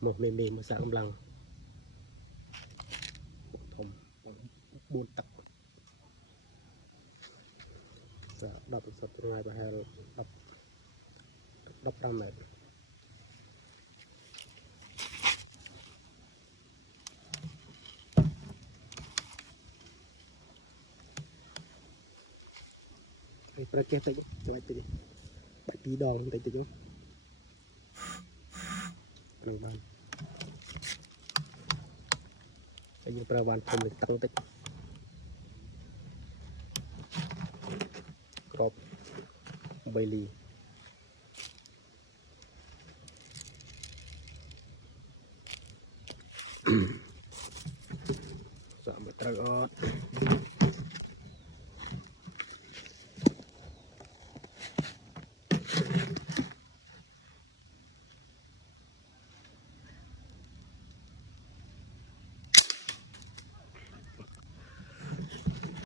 một mềm một sáng lằng thùng buôn tắc đập sập ngay và hay đập ra mệt cái project tay quay tay bạch tí đòn tay chứ rồi bạn cái như pra van không được tăng tích crop bailey giảm bớt trâu